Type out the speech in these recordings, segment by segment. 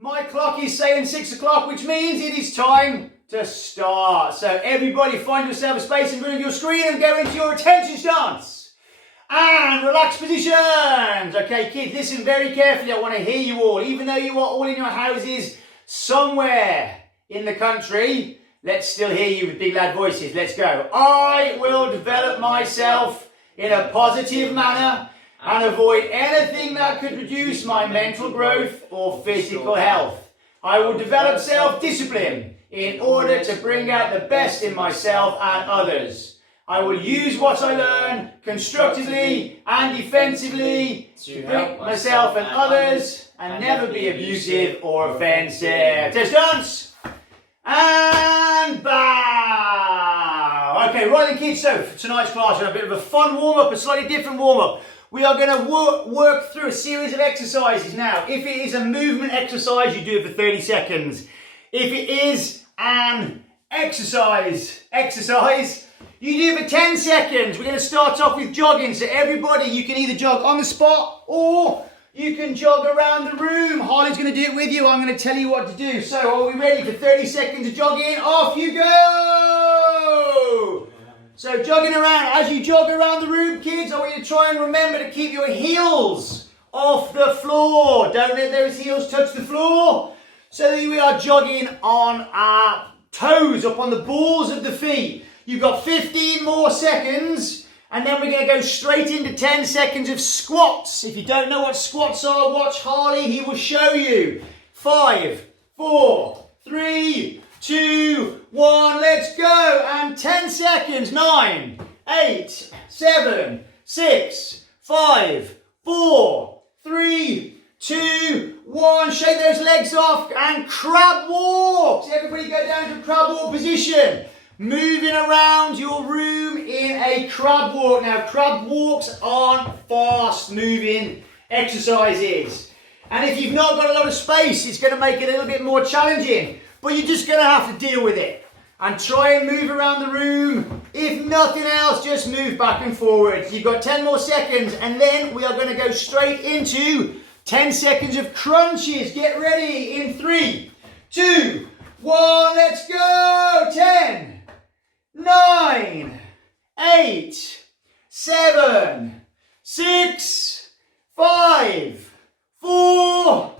My clock is saying 6 o'clock, which means it is time to start. So everybody find yourself a space in front of your screen and go into your attention stance. And relaxed positions. Okay, kids, listen very carefully. I want to hear you all. Even though you are all in your houses somewhere in the country, let's still hear you with big loud voices. Let's go. I will develop myself in a positive manner and avoid anything that could reduce my mental growth or physical health. I will develop self-discipline in order to bring out the best in myself and others. I will use what I learn constructively and defensively to help myself and others and never be abusive or offensive. Test dance. And bow. Okay, right then kids, so for tonight's class we're a bit of a fun warm-up, a slightly different warm-up. We are going to work through a series of exercises. Now, if it is a movement exercise, you do it for 30 seconds. If it is an exercise, you do it for 10 seconds. We're going to start off with jogging. So everybody, you can either jog on the spot or you can jog around the room. Harley's going to do it with you. I'm going to tell you what to do. So are we ready for 30 seconds of jogging? Off you go! So jogging around. As you jog around the room, kids, I want you to try and remember to keep your heels off the floor. Don't let those heels touch the floor. So that we are jogging on our toes, up on the balls of the feet. You've got 15 more seconds, and then we're going to go straight into 10 seconds of squats. If you don't know what squats are, watch Harley, he will show you. 5, 4, 3, 2, 1, let's go. And 10 seconds. 9, 8, 7, 6, 5, 4, 3, 2, 1. Shake those legs off and crab walks. Everybody go down to crab walk position. Moving around your room in a crab walk. Now, crab walks aren't fast moving exercises. And if you've not got a lot of space, it's going to make it a little bit more challenging. But you're just going to have to deal with it. And try and move around the room. If nothing else, just move back and forward. You've got 10 more seconds. And then we are going to go straight into 10 seconds of crunches. Get ready in 3, 2, 1. Let's go. 10. 9, 8, 7, 6, 5, 4,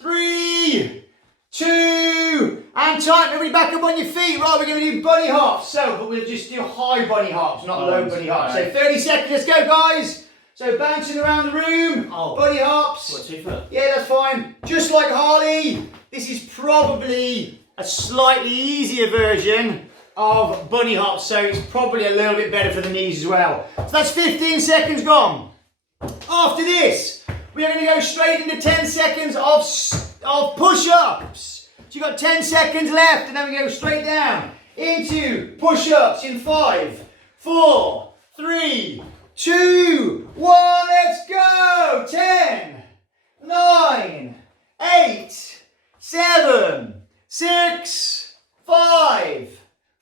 3, 2, and time. Everybody back up on your feet. Right, we're going to do bunny hops. But we'll just do high bunny hops, not low bunny hops. So 30 seconds, let's go guys. So bouncing around the room, bunny hops. What, 2 foot? Yeah, that's fine. Just like Harley, this is probably a slightly easier version of bunny hops, so it's probably a little bit better for the knees as well. So that's 15 seconds gone. After this, we are going to go straight into 10 seconds of push-ups. So you've got 10 seconds left, and then we go straight down into push-ups in 5, 4, 3, 2, 1. Let's go. 10, 9, 8, 7, 6, 5,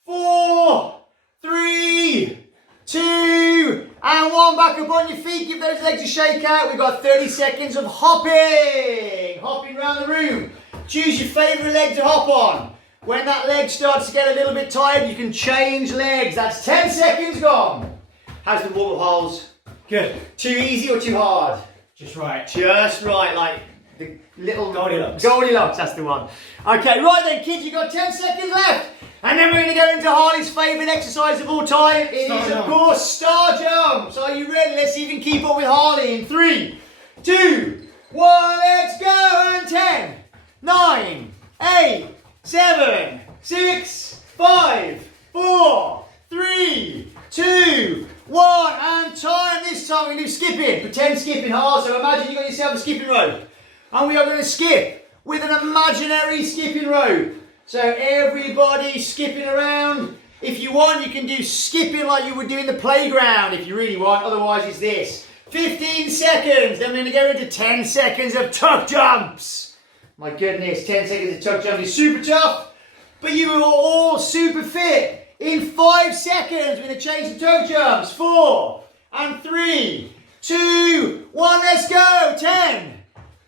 4, 3, 2, and 1. Back up on your feet. Give those legs a shake out. We've got 30 seconds of hopping. Hopping around the room. Choose your favourite leg to hop on. When that leg starts to get a little bit tired, you can change legs. That's 10 seconds gone. How's the warm-up holes? Good. Too easy or too hard? Just right. Just right, like the little Goldilocks. Goldilocks, that's the one. Okay, right then, kids, you've got 10 seconds left. And then we're going to go into Harley's favourite exercise of all time. It is, of course, star jumps. Are you ready? Let's see if you can keep up with Harley in 3, 2, 1. Let's go. And 10, 9, 8, 7, 6, 5, 4, 3, 2, 1. And time. This time we're going to do skipping. Pretend skipping hard. So imagine you've got yourself a skipping rope. And we are going to skip with an imaginary skipping rope. So everybody skipping around. If you want, you can do skipping like you would do in the playground if you really want. Otherwise, it's this. 15 seconds. Then we're going to go into 10 seconds of tuck jumps. My goodness, 10 seconds of tuck jump is super tough. But you are all super fit. In 5 seconds, we're going to change the tuck jumps. 4, and 3, 2, 1. Let's go. 10,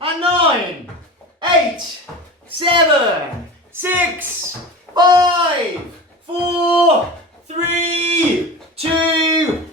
and 9, 8, 7, 6, 5, 4, 3, 2,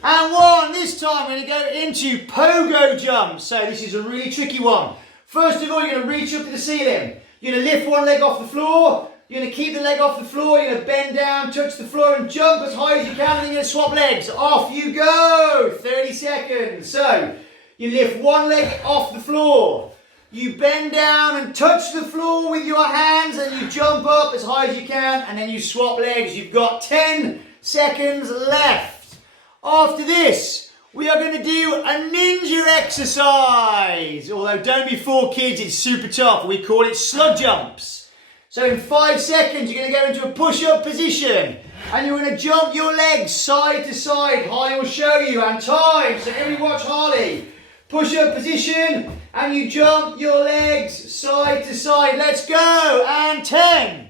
and 1. This time we're going to go into Pogo Jumps. So this is a really tricky one. First of all, you're going to reach up to the ceiling. You're going to lift one leg off the floor. You're going to keep the leg off the floor. You're going to bend down, touch the floor and jump as high as you can. And then you're going to swap legs. Off you go. 30 seconds. So you lift one leg off the floor. You bend down and touch the floor with your hands and you jump up as high as you can and then you swap legs. You've got 10 seconds left. After this, we are going to do a ninja exercise. Although don't be fooled, kids, it's super tough. We call it Slug Jumps. So in 5 seconds, you're going to go into a push-up position and you're going to jump your legs side to side. Harley will show you, and time. So everybody watch Harley. Push-up position, and you jump your legs side to side. Let's go. And 10,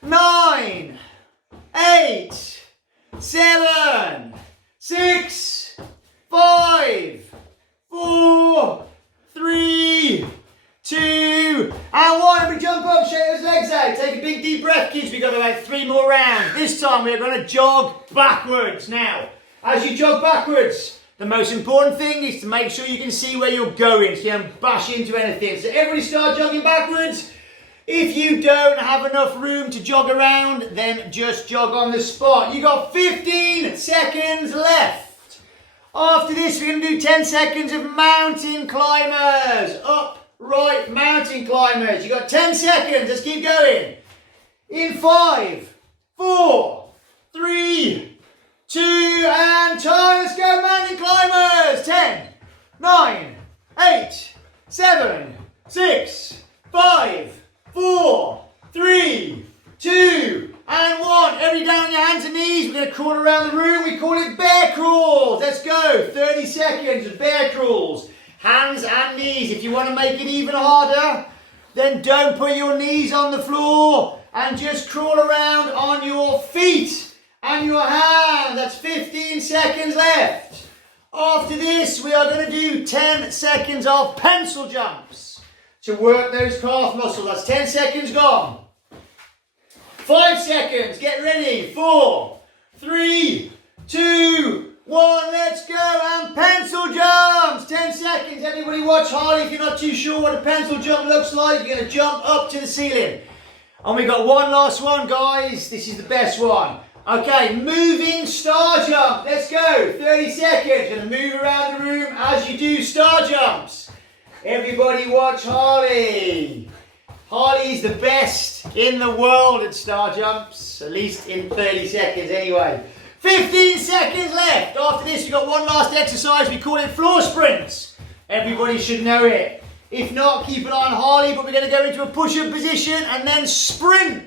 9, 8, 7, 6, 5, 4, 3, 2, and 1. We jump up, shake those legs out. Take a big deep breath, kids. We've got about 3 more rounds. This time we're going to jog backwards. Now, as you jog backwards, the most important thing is to make sure you can see where you're going so you don't bash into anything. So everybody start jogging backwards. If you don't have enough room to jog around, then just jog on the spot. You got 15 seconds left. After this, we're going to do 10 seconds of mountain climbers. Upright mountain climbers. You got 10 seconds. Let's keep going. In 5, 4, 3, 2, and time. Let's go, mountain climbers. 10, 9, 8, 7, 6, 5, 4, 3, 2, and 1. Everybody down on your hands and knees. We're going to crawl around the room. We call it bear crawls. Let's go. 30 seconds of bear crawls. Hands and knees. If you want to make it even harder, then don't put your knees on the floor and just crawl around on your feet and your hands. That's 15 seconds left. After this, we are going to do 10 seconds of pencil jumps to work those calf muscles. That's 10 seconds gone. 5 seconds. Get ready. 4, 3, 2, 1. Let's go. And pencil jumps. 10 seconds. Everybody watch Harley. If you're not too sure what a pencil jump looks like, you're going to jump up to the ceiling. And we got one last one, guys. This is the best one. Okay, moving star jump. Let's go. 30 seconds. Going to move around the room as you do star jumps. Everybody watch Harley. Harley's the best in the world at star jumps. At least in 30 seconds anyway. 15 seconds left. After this, we've got one last exercise. We call it floor sprints. Everybody should know it. If not, keep an eye on Harley. But we're going to go into a push-up position and then sprint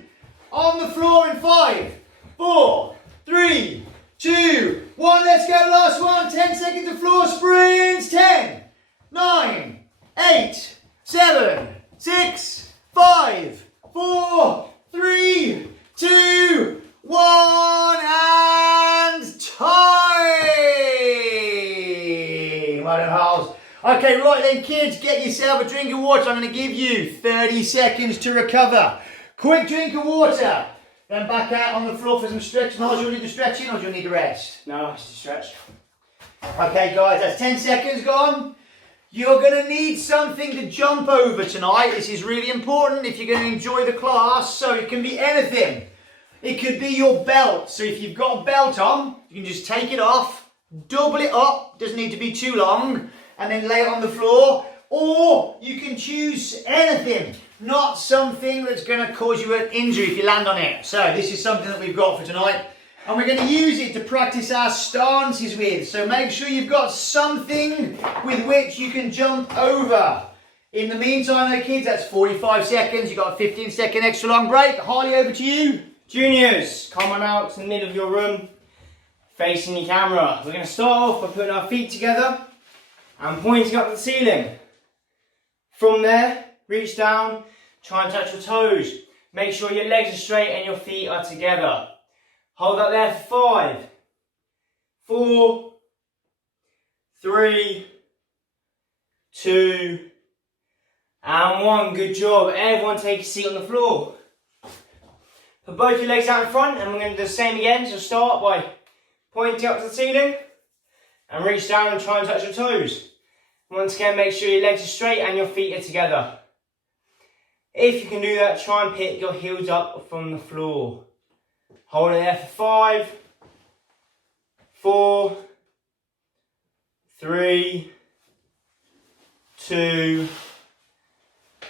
on the floor in 5, 4, 3, 2, 1. Let's go. Last one. 10 seconds of floor sprints. 10, 9, 8, 7, 6, 5, 4, 3, 2, 1. And time. Well done, Harles. Okay, right then, kids, get yourself a drink of water. I'm going to give you 30 seconds to recover. Quick drink of water. Then back out on the floor for some stretching. Harles, do you need the stretching or do you need the rest? No, it's a stretch. Okay, guys, that's 10 seconds gone. You're going to need something to jump over tonight. This is really important if you're going to enjoy the class. So it can be anything. It could be your belt. So if you've got a belt on, you can just take it off, double it up. Doesn't need to be too long. And then lay it on the floor. Or you can choose anything. Not something that's going to cause you an injury if you land on it. So this is something that we've got for tonight. And we're going to use it to practice our stances with. So make sure you've got something with which you can jump over. In the meantime, though, kids, that's 45 seconds. You've got a 15-second extra long break. Harley, over to you. Juniors, come on out to the middle of your room, facing your camera. We're going to start off by putting our feet together and pointing up at the ceiling. From there, reach down, try and touch your toes. Make sure your legs are straight and your feet are together. Hold that there for 5, 4, 3, 2, And 1, good job. Everyone take a seat on the floor. Put both your legs out in front and we're going to do the same again. So start by pointing up to the ceiling and reach down and try and touch your toes. Once again, make sure your legs are straight and your feet are together. If you can do that, try and pick your heels up from the floor. Hold it there for 5, 4, 3, 2,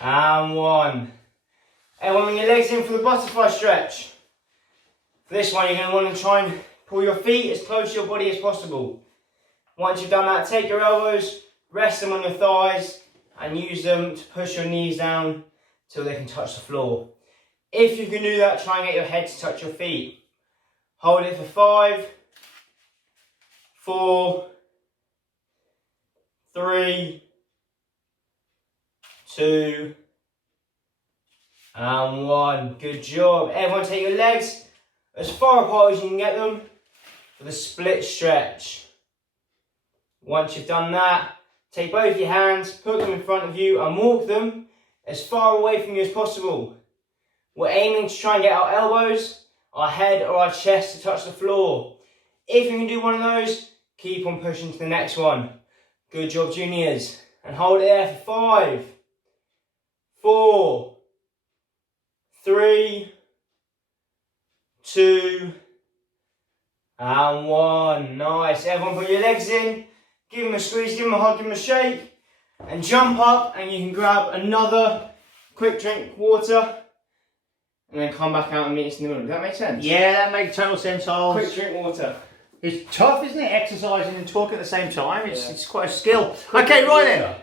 and 1. Everyone, bring your legs in for the butterfly stretch. For this one, you're going to want to try and pull your feet as close to your body as possible. Once you've done that, take your elbows, rest them on your thighs, and use them to push your knees down till they can touch the floor. If you can do that, try and get your head to touch your feet. Hold it for 5, 4, 3, 2, and 1. Good job. Everyone take your legs as far apart as you can get them for the split stretch. Once you've done that, take both your hands, put them in front of you and walk them as far away from you as possible. We're aiming to try and get our elbows, our head or our chest to touch the floor. If you can do one of those, keep on pushing to the next one. Good job, juniors. And hold it there for 5, 4, 3, 2, and 1. Nice. Everyone put your legs in, give them a squeeze, give them a hug, give them a shake, and jump up, and you can grab another quick drink, water, and then come back out and meet us in the middle. Does that make sense? Yeah, that makes total sense, Holes. Quick drink water. It's tough, isn't it? Exercising and talking at the same time. It's quite a skill. Okay, right then.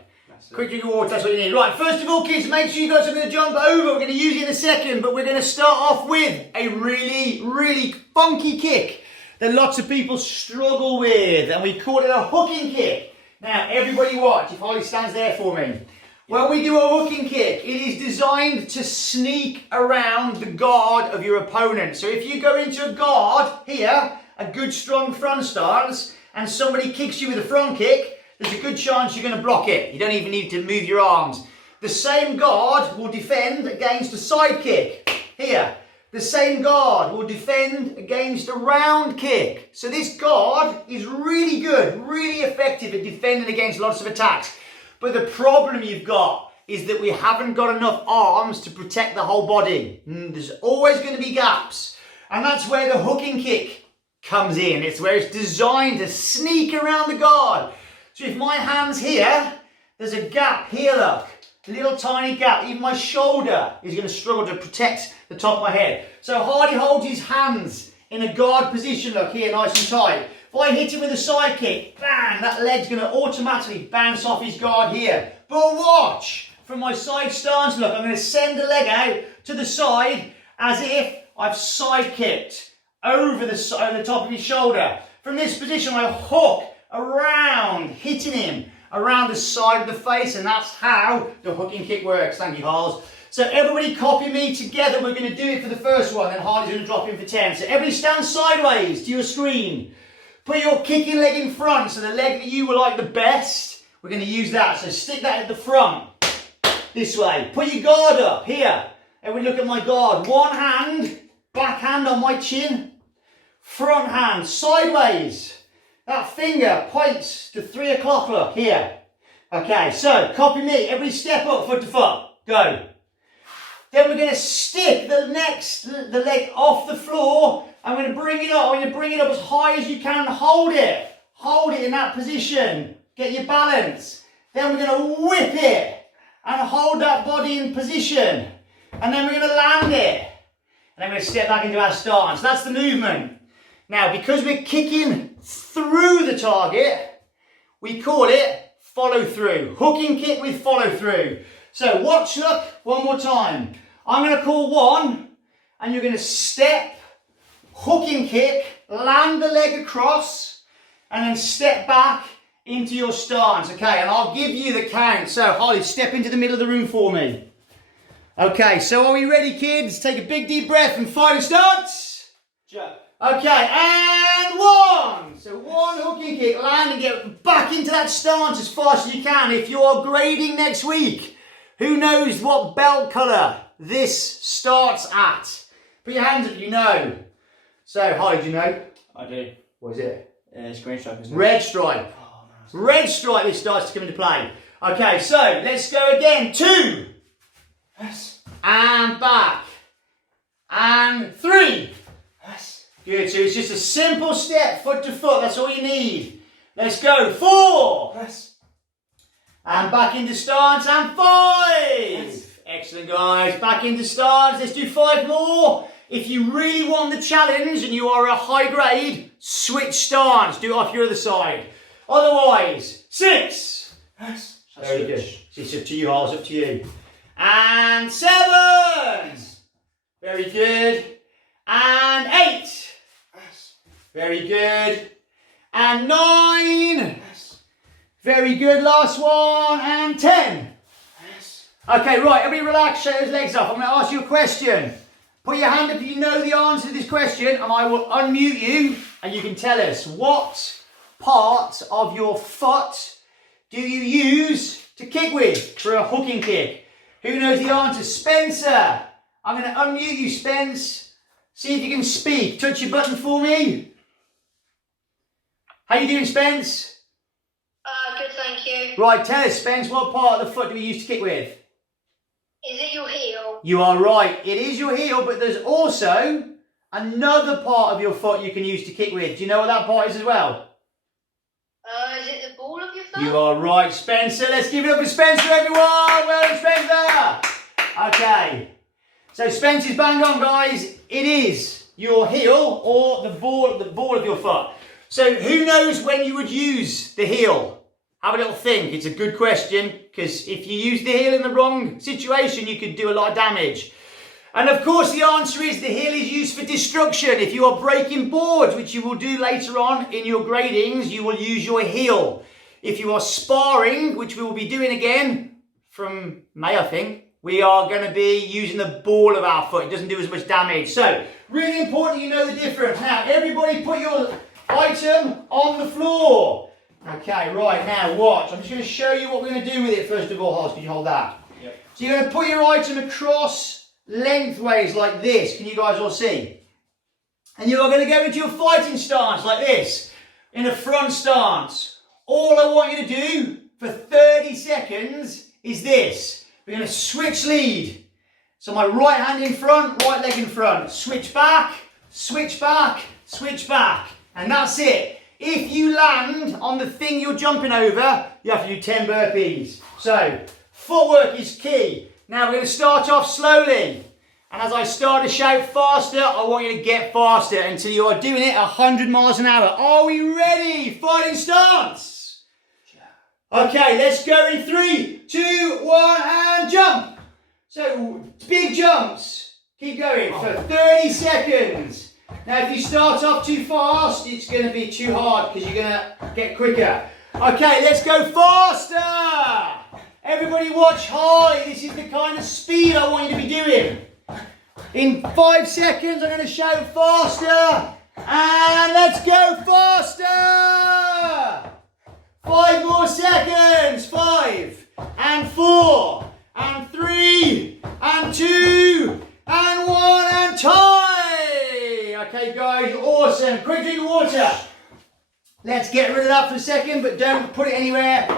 Quick drink of water, that's what you need. Right, first of all, kids, make sure you got something to jump over. We're going to use it in a second, but we're going to start off with a really funky kick that lots of people struggle with, and we call it a hooking kick. Now, everybody watch, if Holly stands there for me. When we do a hooking kick, it is designed to sneak around the guard of your opponent. So if you go into a guard here, a good strong front stance, and somebody kicks you with a front kick, there's a good chance you're going to block it. You don't even need to move your arms. The same guard will defend against a side kick. Here, the same guard will defend against a round kick. So this guard is really good, really effective at defending against lots of attacks. But the problem you've got is that we haven't got enough arms to protect the whole body. There's always going to be gaps. And that's where the hooking kick comes in. It's where it's designed to sneak around the guard. So if my hand's here, there's a gap here, look. A little tiny gap. Even my shoulder is going to struggle to protect the top of my head. So Hardy holds his hands in a guard position, look here, nice and tight. If I hit him with a side kick, bang, that leg's going to automatically bounce off his guard here. But watch, from my side stance, look, I'm going to send the leg out to the side as if I've side kicked over the top of his shoulder. From this position, I hook around, hitting him around the side of the face, and that's how the hooking kick works. Thank you, Harles. So everybody copy me together. We're going to do it for the first one, then Harley's going to drop in for 10. So everybody stand sideways to your screen. Put your kicking leg in front, so the leg that you will like the best, we're going to use that. So stick that at the front, this way. Put your guard up, here. Everybody look at my guard. One hand, back hand on my chin, front hand, sideways. That finger points to 3 o'clock, look, here. Okay, so copy me. Everybody step up, foot to foot. Go. Then we're going to stick the leg off the floor. I'm going to bring it up. I'm going to bring it up as high as you can. Hold it. Hold it in that position. Get your balance. Then we're going to whip it and hold that body in position. And then we're going to land it. And then we're going to step back into our stance. That's the movement. Now, because we're kicking through the target, we call it follow through. Hooking kick with follow through. So watch, look, one more time. I'm going to call 1, and you're going to step, hooking kick, land the leg across, and then step back into your stance. Okay, and I'll give you the count. So Holly, step into the middle of the room for me. Okay, so are we ready, kids? Take a big deep breath and fighting stance. Jump. Okay, and 1. So 1 hooking kick, land and get back into that stance as fast as you can. If you are grading next week, Who knows what belt colour this starts at? Put your hands up, you know. So, Holly, do you know? I do. What is it? It's green stripe, isn't it? Red stripe. Oh, Red stripe, this starts to come into play. Okay, so let's go again. 2. Yes. And back. And 3. Yes. Good, so it's just a simple step, foot to foot. That's all you need. Let's go. 4. Yes. And back into stance. And 5. Yes. Excellent, guys. Back into stance. Let's do 5 more. If you really want the challenge and you are a high grade, switch stance. Do it off your other side. Otherwise, 6. Yes. Very good. It's up to you, Hal. It's up to you. And 7. Very good. And 8. Yes. Very good. And 9. Yes. Very good. Last one. And 10. Yes. Okay, right. Everybody relax. Shake those legs off. I'm going to ask you a question. Put your hand up if you know the answer to this question, and I will unmute you, and you can tell us what part of your foot do you use to kick with for a hooking kick? Who knows the answer? Spencer. I'm going to unmute you, Spence. See if you can speak. Touch your button for me. How you doing, Spence? Good, thank you. Right, tell us, Spence, what part of the foot do we use to kick with? Is it your heel? You are right. It is your heel, but there's also another part of your foot you can use to kick with. Do you know what that part is as well? Is it the ball of your foot? You are right, Spencer. Let's give it up for Spencer, everyone. Well done, Spencer. Okay. So Spencer's bang on, guys. It is your heel or the ball of your foot. So who knows when you would use the heel? Have a little think. It's a good question because if you use the heel in the wrong situation, you could do a lot of damage. And of course, the answer is the heel is used for destruction. If you are breaking boards, which you will do later on in your gradings, you will use your heel. If you are sparring, which we will be doing again from May, I think, we are going to be using the ball of our foot. It doesn't do as much damage. So, really important you know the difference. Now, everybody put your item on the floor. Okay, right, now watch. I'm just going to show you what we're going to do with it first of all. Hoss, can you hold that? Yep. So you're going to put your item across lengthways like this. Can you guys all see? And you're going to go into your fighting stance like this, in a front stance. All I want you to do for 30 seconds is this. We're going to switch lead. So my right hand in front, right leg in front. Switch back, switch back, switch back. And that's it. If you land on the thing you're jumping over, you have to do 10 burpees. So, footwork is key. Now we're going to start off slowly. And as I start to shout faster, I want you to get faster until you are doing it 100 miles an hour. Are we ready? Fighting stance. Okay, let's go in 3, 2, 1, and jump. So, big jumps. Keep going for 30 seconds. Now, if you start off too fast, it's going to be too hard because you're going to get quicker. Okay, let's go faster. Everybody watch Harley. This is the kind of speed I want you to be doing. In 5 seconds, I'm going to shout faster. And let's go faster. 5 more seconds. 5 and 4 and 3 and 2 and 1 and time. Okay, guys, awesome. Quick drink of water. Let's get rid of that for a second, but don't put it anywhere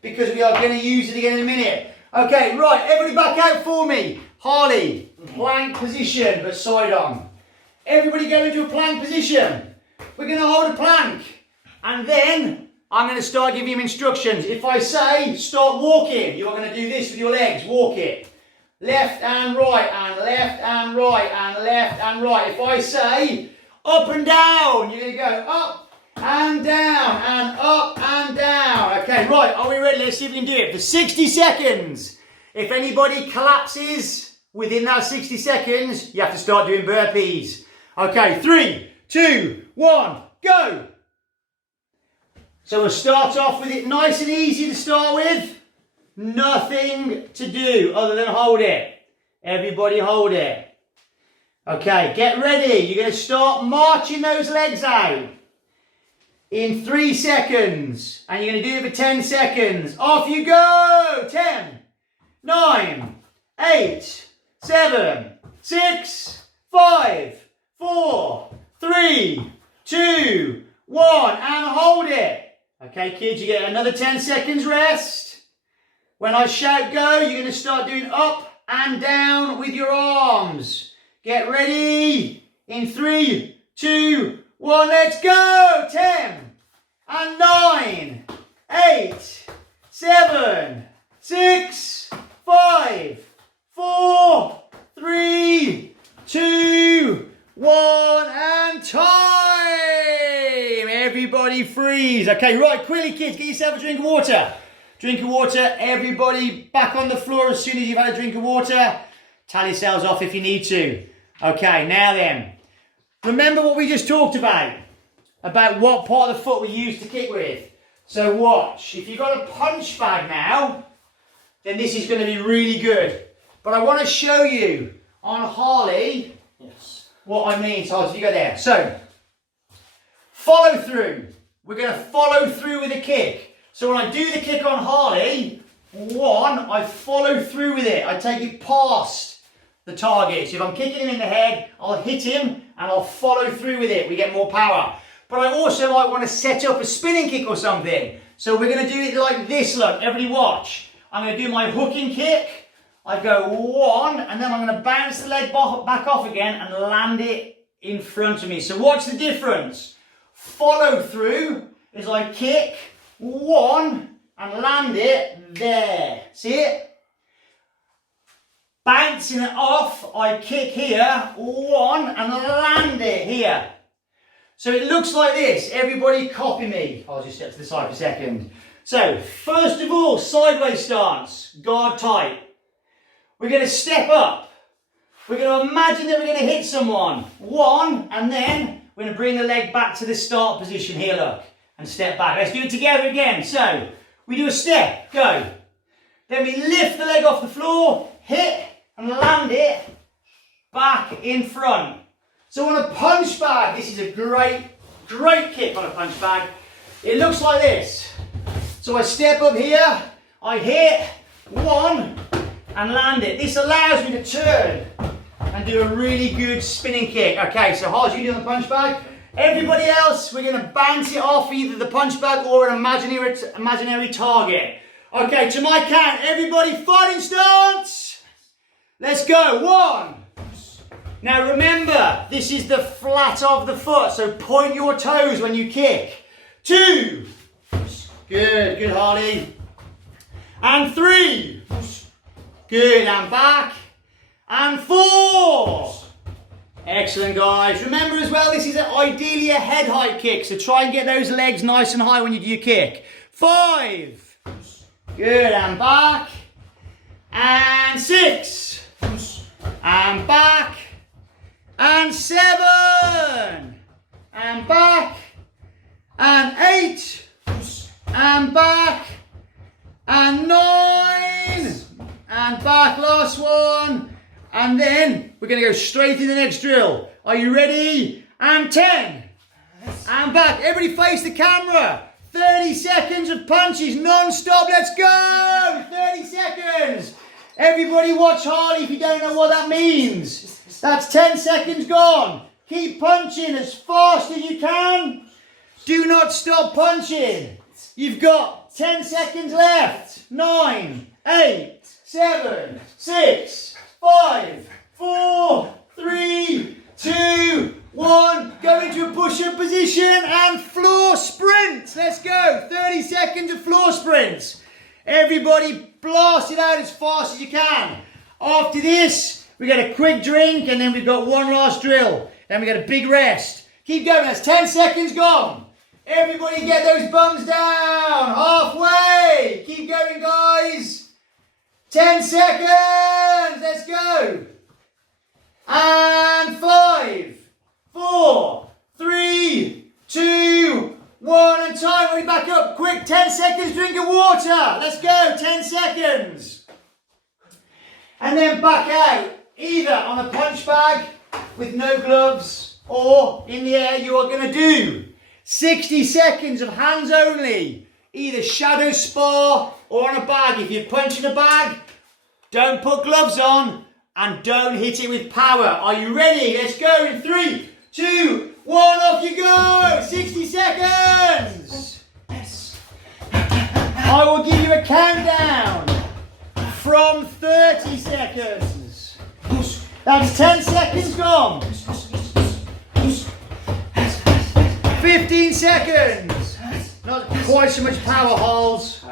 because we are going to use it again in a minute. Okay, right, everybody back out for me. Harley, plank position, but side on. Everybody go into a plank position. We're going to hold a plank, and then I'm going to start giving you instructions. If I say start walking, you're going to do this with your legs. Walk it. Left and right, and left and right, and left and right. If I say up and down, you're going to go up and down, and up and down. Okay, right, are we ready? Let's see if we can do it for 60 seconds. If anybody collapses within that 60 seconds, you have to start doing burpees. Okay, 3, 2, 1, go. So we'll start off with it nice and easy to start with. Nothing to do other than hold it. Everybody hold it. Okay, get ready. You're going to start marching those legs out in 3 seconds. And you're going to do it for 10 seconds. Off you go. 10, 9, 8, 7, 6, 5, 4, 3, 2, 1, and hold it. Okay, kids, you get another 10 seconds rest. When I shout go, you're going to start doing up and down with your arms. Get ready. In 3, 2, 1, let's go. 10 and 9, 8, 7, 6, 5, 4, 3, 2, 1, and time. Everybody freeze. Okay, right, quickly kids, get yourself a drink of water. Drink of water, everybody back on the floor as soon as you've had a drink of water. Tally yourselves off if you need to. Okay, now then. Remember what we just talked about what part of the foot we use to kick with. So watch, if you've got a punch bag now, then this is going to be really good. But I want to show you on Harley what I mean. So you go there. So, follow through. We're going to follow through with a kick. So when I do the kick on Harley, 1, I follow through with it. I take it past the target. So if I'm kicking him in the head, I'll hit him and I'll follow through with it. We get more power. But I also might want to set up a spinning kick or something. So we're going to do it like this, look. Everybody watch. I'm going to do my hooking kick. I go 1, and then I'm going to bounce the leg back off again and land it in front of me. So watch the difference. Follow through is I kick 1 and land it there. See it? Bouncing it off, I kick here, 1 and land it here. So it looks like this. Everybody copy me. I'll just step to the side for a second. So, first of all, sideways stance, guard tight. We're going to step up. We're going to imagine that we're going to hit someone. 1, and then we're going to bring the leg back to the start position here, look, and step back. Let's do it together again. So, we do a step, go. Then we lift the leg off the floor, hit, and land it back in front. So on a punch bag, this is a great kick on a punch bag. It looks like this. So I step up here, I hit 1 and land it. This allows me to turn and do a really good spinning kick. Okay, so how do you do on the punch bag? Everybody else, we're going to bounce it off either the punch bag or an imaginary target. Okay, to my count, everybody fighting stance. Let's go. 1. Now remember, this is the flat of the foot, so point your toes when you kick. 2. Good, Harley. And 3. Good, and back. And 4. Excellent, guys. Remember as well, this is ideally a head height kick, so try and get those legs nice and high when you do your kick. 5. Good, and back. And 6. And back. And 7. And back. And 8. And back. And 9. And back, last one. And then we're going to go straight in the next drill. Are you ready? And 10. And back. Everybody face the camera. 30 seconds of punches non-stop. Let's go. 30 seconds. Everybody watch Harley if you don't know what that means. That's 10 seconds gone. Keep punching as fast as you can. Do not stop punching. You've got 10 seconds left. 9, 8, 7, 6, 5, 4, 3, 2, 1. Go into a push-up position and floor sprints. Let's go. 30 seconds of floor sprints. Everybody blast it out as fast as you can. After this, we get a quick drink and then we've got one last drill. Then we get a big rest. Keep going. That's 10 seconds gone. Everybody get those bums down. Halfway. Keep going, guys. 10 seconds. Let's go. And 5, 4, 3, 2, 1. And time. We'll be back up. Quick, 10 seconds. Drink of water. Let's go. 10 seconds. And then back out. Either on a punch bag with no gloves or in the air. You are going to do 60 seconds of hands only. Either shadow spar or on a bag. If you're punching a bag, Don't put gloves on and don't hit it with power. Are you ready? Let's go in 3, 2, 1, off you go! 60 seconds! I will give you a countdown from 30 seconds. That's 10 seconds gone. 15 seconds. Not quite so much power holes.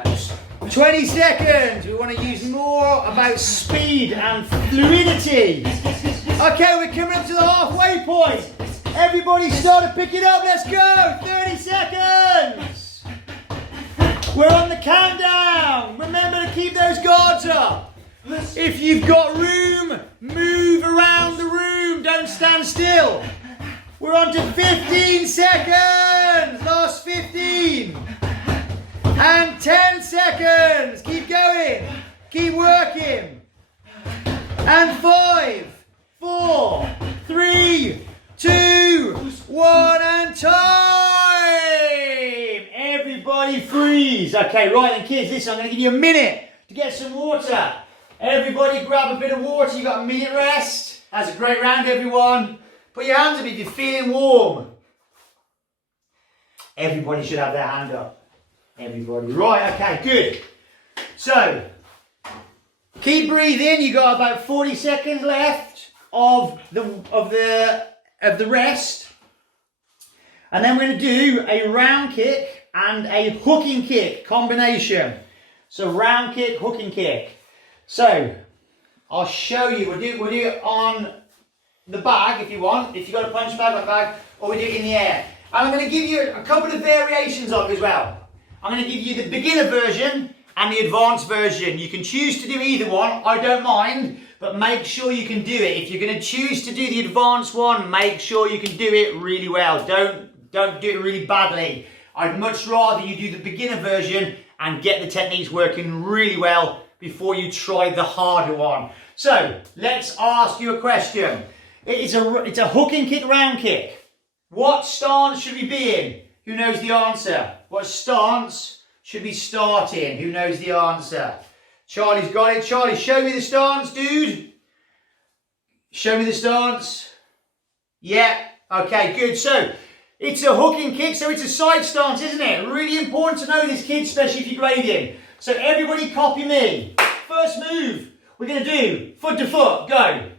20 seconds. We want to use more about speed and fluidity. Okay, we're coming up to the halfway point. Everybody start to pick it up. Let's go. 30 seconds. We're on the countdown. Remember to keep those guards up. If you've got room, move around the room. Don't stand still. We're on to 15 seconds. Last 15. And 10 seconds. Keep going. Keep working. And 5, 4, 3, 2, 1, and time. Everybody freeze. Okay, right then kids, listen, I'm going to give you a minute to get some water. Everybody grab a bit of water. You've got a minute rest. That's a great round, everyone. Put your hands up if you're feeling warm. Everybody should have their hand up. Everybody. Right, okay, good. So, keep breathing. You've got about 40 seconds left of the rest. And then we're going to do a round kick and a hooking kick combination. So round kick, hooking kick. So, I'll show you. We'll do it on the bag if you want. If you've got a punch bag on the bag, or we do it in the air. And I'm going to give you a couple of variations of it as well. I'm going to give you the beginner version and the advanced version. You can choose to do either one. I don't mind, but make sure you can do it. If you're going to choose to do the advanced one, make sure you can do it really well. Don't do it really badly. I'd much rather you do the beginner version and get the techniques working really well before you try the harder one. So, let's ask you a question. It's a hooking kick, round kick. What stance should we be in? Who knows the answer? What stance should we start in? Who knows the answer? Charlie's got it. Charlie, show me the stance, dude. Show me the stance. Yeah. Okay, good. So, it's a hooking kick, so it's a side stance, isn't it? Really important to know this, kids, especially if you're grading. So, everybody copy me. First move, we're going to do foot to foot. Go.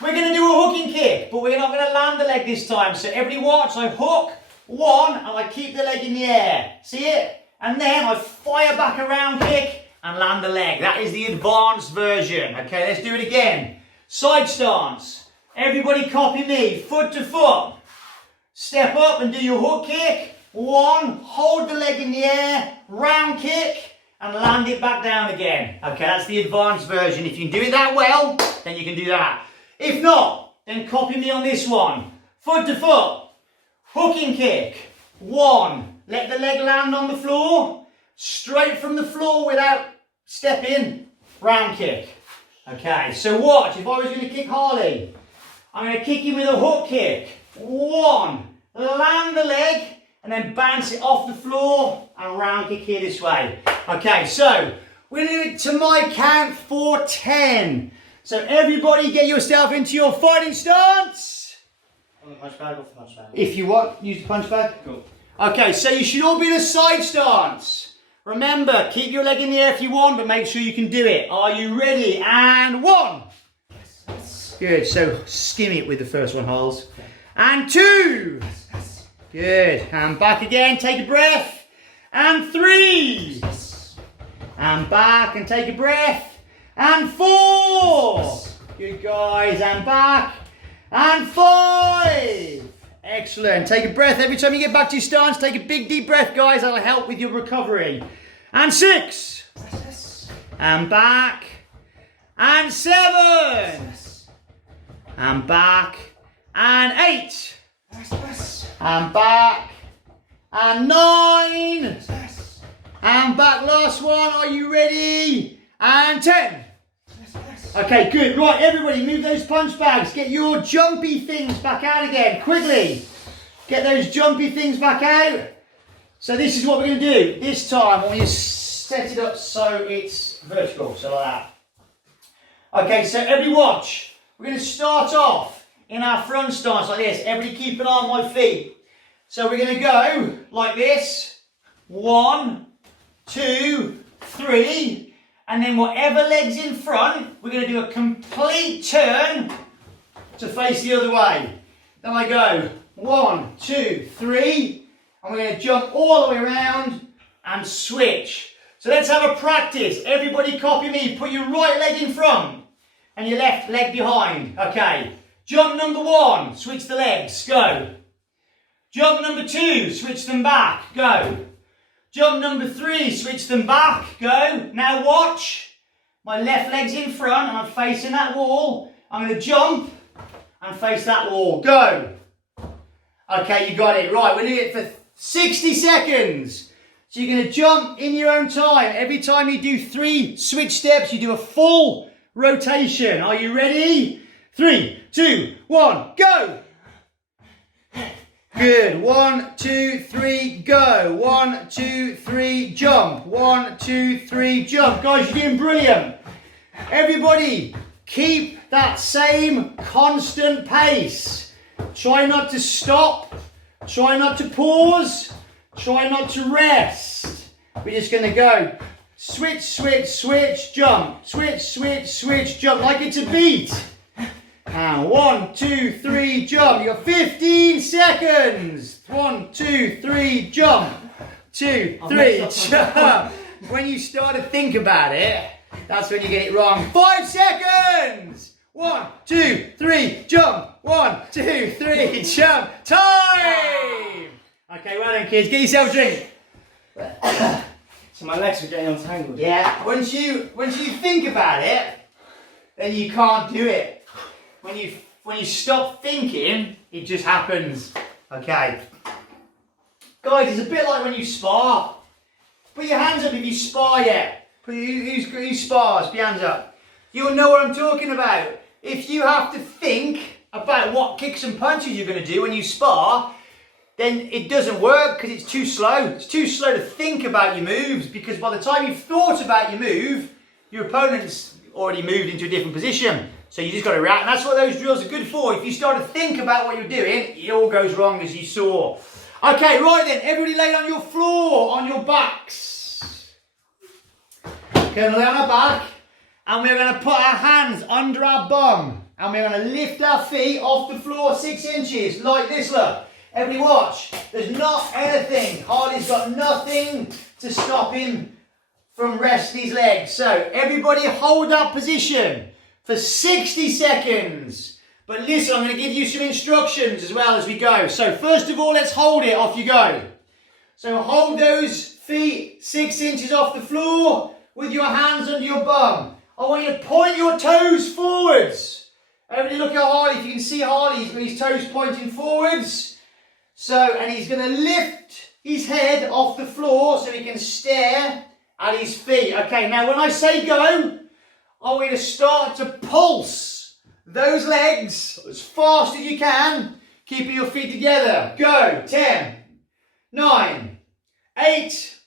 We're going to do a hooking kick, but we're not going to land the leg this time. So, everybody watch. I hook. One, and I keep the leg in the air. See it? And then I fire back a round kick and land the leg. That is the advanced version. Okay, let's do it again. Side stance. Everybody copy me. Foot to foot. Step up and do your hook kick. One, hold the leg in the air, round kick, and land it back down again. Okay, that's the advanced version. If you can do it that well, then you can do that. If not, then copy me on this one. Foot to foot. Hooking kick. One, let the leg land on the floor. Straight from the floor without stepping. Round kick. Okay, so watch. If I was going to kick Harley, I'm going to kick him with a hook kick. One, land the leg, and then bounce it off the floor and round kick here this way. Okay, so we're going to do it to my count for 10. So everybody get yourself into your fighting stance. On the punch bag, off the punch bag. If you want, use the punch bag. Cool. Okay, so you should all be in a side stance. Remember, keep your leg in the air if you want, but make sure you can do it. Are you ready? And one. Yes. Good, so skim it with the first one, Holes. And two. Yes. Good, and back again, take a breath. And three. Yes. And back and take a breath. And four. Good guys, and back. And 5. Excellent. Take a breath every time you get back to your stance. Take a big deep breath, guys. That'll help with your recovery. And 6. Yes. And back. And 7. And back. And 8. Yes. And back. And 9. Yes. And back. Last one. Are you ready? And 10. Okay, good. Right, everybody, move those punch bags. Get your jumpy things back out again, quickly. Get those jumpy things back out. So this is what we're going to do. This time, I want you to set it up so it's vertical, so like that. Okay, so everybody watch. We're going to start off in our front stance like this. Everybody keep an eye on my feet. So we're going to go like this. 1, 2, 3. And then whatever leg's in front, we're going to do a complete turn to face the other way. Then I go 1, 2, 3. And we're going to jump all the way around and switch. So let's have a practice. Everybody copy me. Put your right leg in front and your left leg behind. Okay. Jump number 1. Switch the legs. Go. Jump number 2. Switch them back. Go. Jump number 3. Switch them back. Go. Now watch. My left leg's in front and I'm facing that wall. I'm going to jump and face that wall. Go. Okay, you got it. Right, we're doing it for 60 seconds. So you're going to jump in your own time. Every time you do 3 switch steps, you do a full rotation. Are you ready? 3, 2, 1, go! Good. 1, 2, 3, go. 1, 2, 3, jump. 1, 2, 3, jump. Guys, you're doing brilliant. Everybody, keep that same constant pace. Try not to stop. Try not to pause. Try not to rest. We're just going to go switch, switch, switch, jump. Switch, switch, switch, jump. Like it's a beat. And 1, 2, 3, jump. You got 15 seconds. 1, 2, 3, jump. 2, 3, jump. When you start to think about it, that's when you get it wrong. 5 seconds. 1, 2, 3, jump. 1, 2, 3, jump. Time. Okay, well done, kids. Get yourself a drink. So my legs are getting untangled. Yeah. Once you think about it, then you can't do it. When you stop thinking, it just happens. Okay. Guys, it's a bit like when you spar. Put your hands up if you spar yet. Who spars? Put your hands up. You'll know what I'm talking about. If you have to think about what kicks and punches you're going to do when you spar, then it doesn't work because it's too slow. It's too slow to think about your moves because by the time you've thought about your move, your opponent's already moved into a different position. So you just got to react. And that's what those drills are good for. If you start to think about what you're doing, it all goes wrong as you saw. Okay, right then. Everybody lay on your floor, on your backs. Going to lay on our back. And we're going to put our hands under our bum. And we're going to lift our feet off the floor 6 inches. Like this, look. Everybody watch. There's not anything. Harley's got nothing to stop him from resting his legs. So everybody hold that position for 60 seconds. But listen, I'm going to give you some instructions as well as we go. So first of all, let's hold it. Off you go. So hold those feet 6 inches off the floor with your hands under your bum. I want you to point your toes forwards. Everybody look at Harley. If you can see Harley, he's got his toes pointing forwards. So, and he's going to lift his head off the floor so he can stare at his feet. Okay, now when I say go, I want you to start to pulse those legs as fast as you can, keeping your feet together. Go. 10, 9, 8,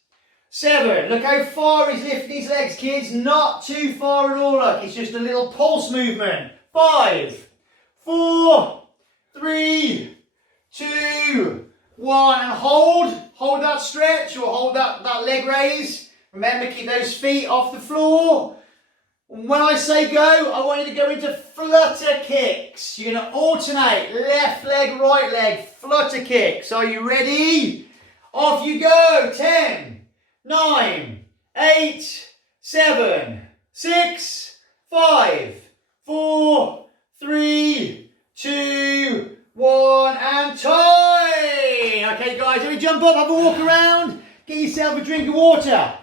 7. Look how far he's lifting his legs, kids. Not too far at all. Look, it's just a little pulse movement. 5, 4, 3, 2, 1, and hold that stretch or hold that leg raise. Remember, keep those feet off the floor. When I say go, I want you to go into flutter kicks. You're going to alternate left leg, right leg, flutter kicks. Are you ready? Off you go. 10, 9, 8, 7, 6, 5, 4, 3, 2, 1, and time! Okay, guys, let me jump up, have a walk around, get yourself a drink of water.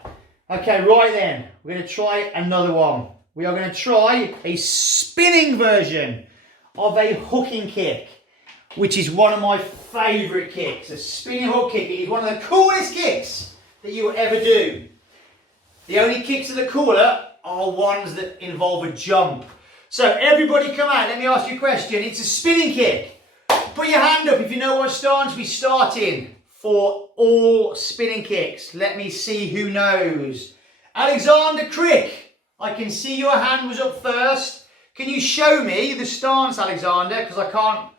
Okay, right then, we're going to try another one. We are going to try a spinning version of a hooking kick, which is one of my favourite kicks. A spinning hook kick. It is one of the coolest kicks that you will ever do. The only kicks that are cooler are ones that involve a jump. So everybody come out, let me ask you a question. It's a spinning kick. Put your hand up if you know what stance we start in for all spinning kicks. Let me see who knows. Alexander Crick. I can see your hand was up first. Can you show me the stance, Alexander? Because I can't.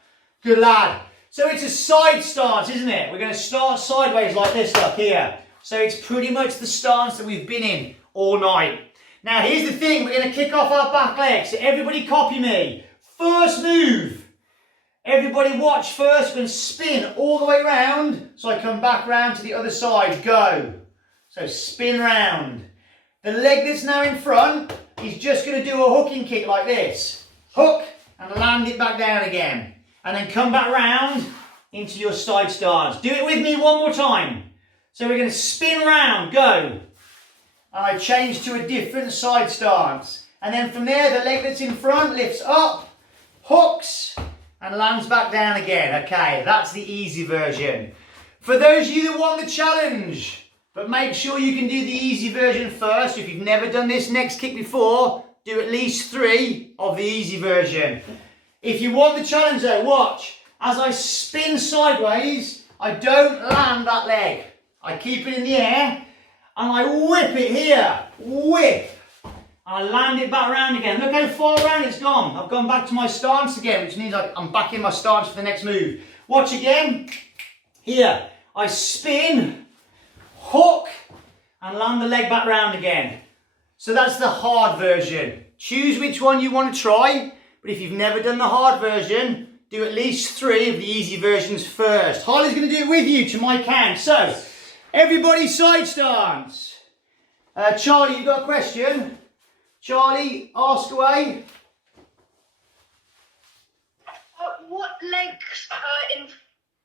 Good lad. So it's a side stance, isn't it? We're going to start sideways like this, look here. So it's pretty much the stance that we've been in all night. Now here's the thing, we're going to kick off our back leg. So everybody copy me. First move. Everybody watch first. We're going to spin all the way round. So I come back round to the other side. Go. So spin round. The leg that's now in front is just going to do a hooking kick like this. Hook and land it back down again. And then come back round into your side stance. Do it with me one more time. So we're going to spin round, go. And I change to a different side stance. And then from there, the leg that's in front lifts up, hooks, and lands back down again. Okay, that's the easy version. For those of you that want the challenge, but make sure you can do the easy version first. If you've never done this next kick before, do at least 3 of the easy version. If you want the challenge though, watch. As I spin sideways, I don't land that leg. I keep it in the air and I whip it here. Whip. And I land it back around again. Look how far around it's gone. I've gone back to my stance again, which means I'm back in my stance for the next move. Watch again. Here. I spin, hook, and land the leg back round again. So that's the hard version. Choose which one you want to try. But if you've never done the hard version, do at least 3 of the easy versions first. Harley's going to do it with you to my count. So, everybody side stance. Charlie, you got a question? Charlie, ask away. What legs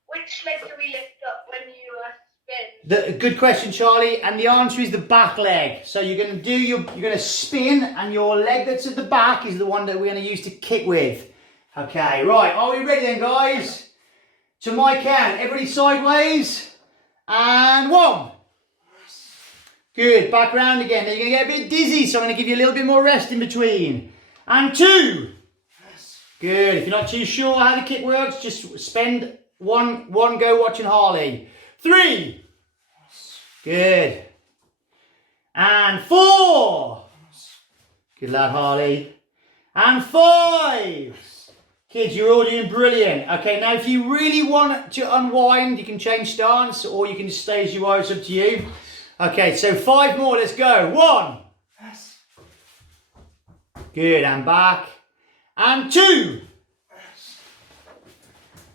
which leg do we lift up when you spin? Good question, Charlie. And the answer is the back leg. So you're going to spin, and your leg that's at the back is the one that we're going to use to kick with. Okay, right. Are we ready then, guys? To my count. Everybody sideways. And 1. Good. Back round again. Now you're going to get a bit dizzy, so I'm going to give you a little bit more rest in between. And 2. Good. If you're not too sure how the kick works, just spend one go watching Harley. 3. Good. And 4. Good lad, Harley. And 5. Kids, you're all doing brilliant. Okay, now if you really want to unwind, you can change stance or you can just stay as you are. It's up to you. Okay, so 5 more. Let's go. 1. Good, and back. And 2.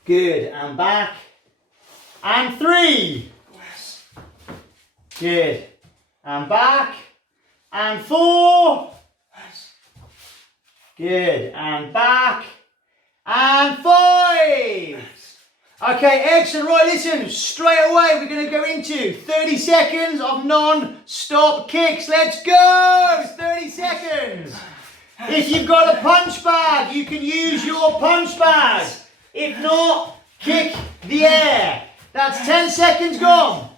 Good, and back. And 3. Good. And back. And 4. Good. And back. And 5. Okay, excellent. Right, listen, straight away we're going to go into 30 seconds of non-stop kicks. Let's go! 30 seconds. If you've got a punch bag, you can use your punch bag. If not, kick the air. That's 10 seconds gone.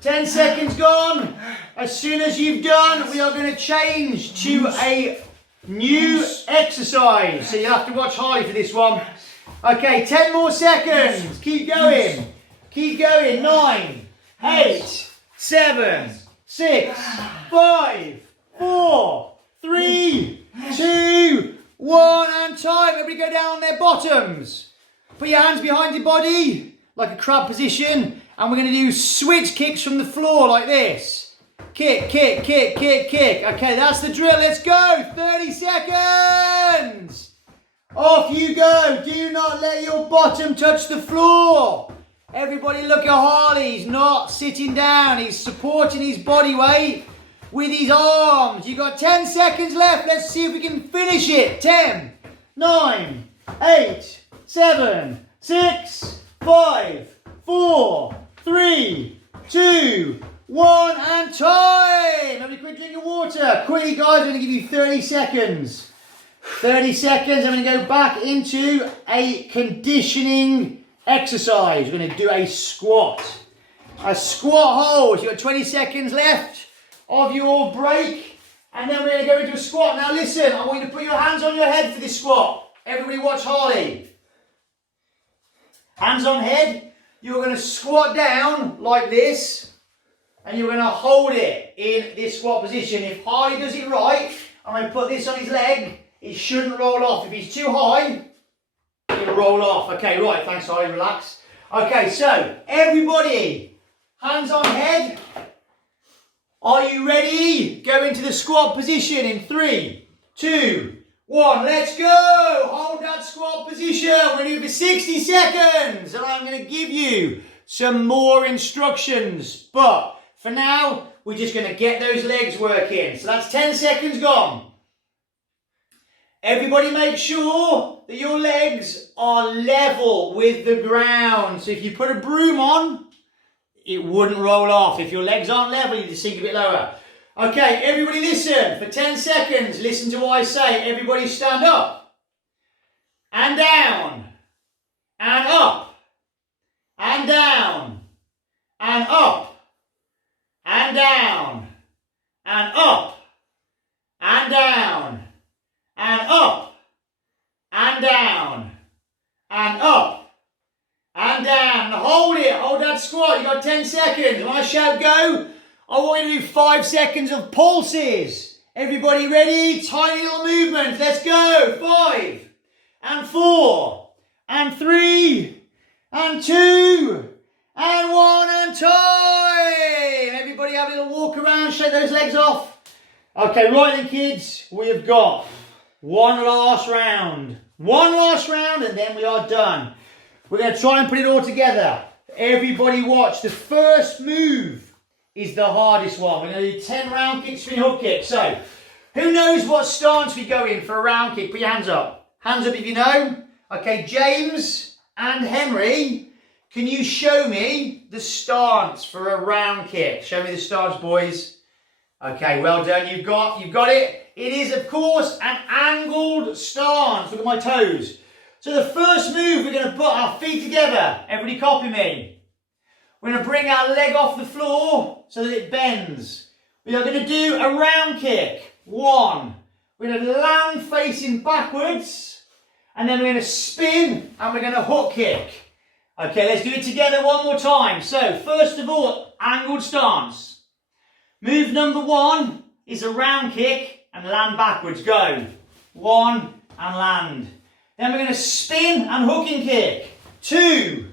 10 seconds gone. As soon as you've done, we are going to change to a new exercise. So you'll have to watch Harley for this one. Okay, 10 more seconds. Keep going. Keep going. 9, 8, 7, 6, 5, 4, 3, 2, 1, and time. Everybody go down on their bottoms. Put your hands behind your body, like a crab position, and we're going to do switch kicks from the floor like this. Kick, kick, kick, kick, kick. Okay, that's the drill. Let's go. 30 seconds. Off you go. Do not let your bottom touch the floor. Everybody look at Harley. He's not sitting down. He's supporting his body weight with his arms. You've got 10 seconds left. Let's see if we can finish it. 10, 9, 8, 7, 6, 5, 4, 3, 2, 1, and time. Have a quick drink of water. Quickly, guys, I'm going to give you 30 seconds. 30 seconds. I'm going to go back into a conditioning exercise. We're going to do a squat. A squat hold. You've got 20 seconds left of your break. And then we're going to go into a squat. Now listen, I want you to put your hands on your head for this squat. Everybody watch Harley. Hands on head. You're going to squat down like this. and you're going to hold it in this squat position. If Harley does it right, and I put this on his leg, it shouldn't roll off. If he's too high, it'll roll off. Okay, right, thanks Harley, relax. Okay, so everybody, hands on head. Are you ready? Go into the squat position in 3, 2, 1. Let's go. Hold that squat position. We're going to do it for 60 seconds. And I'm going to give you some more instructions. But for now, we're just going to get those legs working. So that's 10 seconds gone. Everybody make sure that your legs are level with the ground. So if you put a broom on, it wouldn't roll off. If your legs aren't level, you just sink a bit lower. Okay, everybody listen. For 10 seconds, listen to what I say. Everybody stand up. And down. And up. And down. And up. And down. And up. And down. And up. And down. And up. And down. Hold it. Hold that squat. You got 10 seconds. When I shout go, I want you to do 5 seconds of pulses. Everybody ready? Tiny little movements. Let's go. 5 and 4 and 3 and 2 and 1 and time. Everybody have a little walk around. Shake those legs off. Okay, right then kids. We have got one last round. One last round and then we are done. We're going to try and put it all together. Everybody watch. The first move is the hardest one. We're going to do 10 round kick, spin hook kick. So, who knows what stance we go in for a round kick? Put your hands up. Hands up if you know. Okay, James and Henry, can you show me the stance for a round kick? Show me the stance, boys. Okay, well done. You've got it. It is, of course, an angled stance. Look at my toes. So the first move, we're going to put our feet together. Everybody copy me. We're going to bring our leg off the floor so that it bends. We are going to do a round kick. 1. We're going to land facing backwards. And then we're going to spin and we're going to hook kick. Okay, let's do it together one more time. So, first of all, angled stance. Move number 1 is a round kick and land backwards. Go. 1 and land. Then we're going to spin and hooking kick. 2.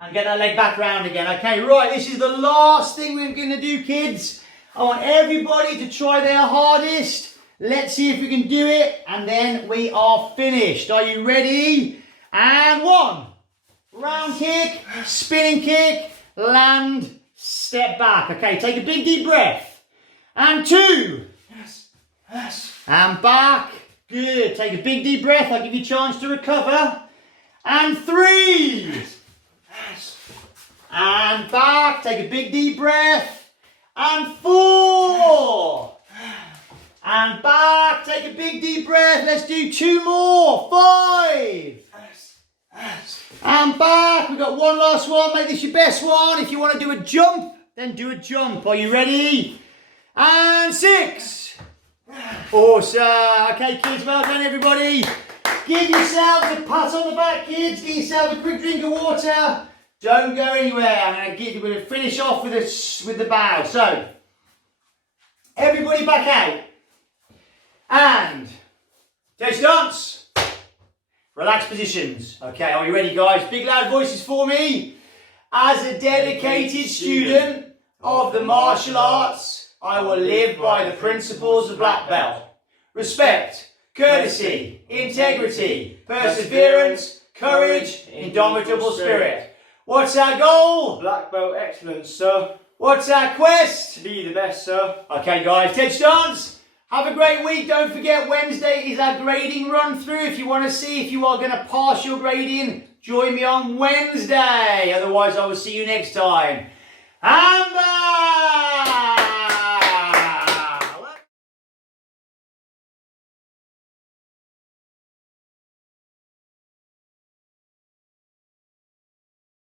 And get that leg back round again. Okay, right, this is the last thing we're going to do, kids. I want everybody to try their hardest. Let's see if we can do it. And then we are finished. Are you ready? And 1. Round kick, spinning kick, land, step back. Okay, take a big deep breath. And 2. Yes. And back. Good. Take a big deep breath. I'll give you a chance to recover. And 3. Yes. And back. Take a big deep breath. And 4. And back. Take a big deep breath. Let's do 2 more. 5. Yes. And back. We've got one last one. Make this your best one. If you want to do a jump, then do a jump. Are you ready? And 6. Awesome. Okay, kids, well done, everybody. Give yourselves a pat on the back, kids. Give yourself a quick drink of water. Don't go anywhere. I'm going to finish off with the bow. So, everybody back out. And take stance. Relaxed positions. Okay, are you ready, guys? Big loud voices for me. As a dedicated student of the martial arts, I will live by the principles of black belt. Respect, courtesy, integrity, perseverance, courage, indomitable spirit. What's our goal? Black belt excellence, sir. What's our quest? To be the best, sir. Okay, guys, take stance. Have a great week. Don't forget, Wednesday is our grading run through. If you want to see if you are going to pass your grading, join me on Wednesday. Otherwise, I will see you next time. And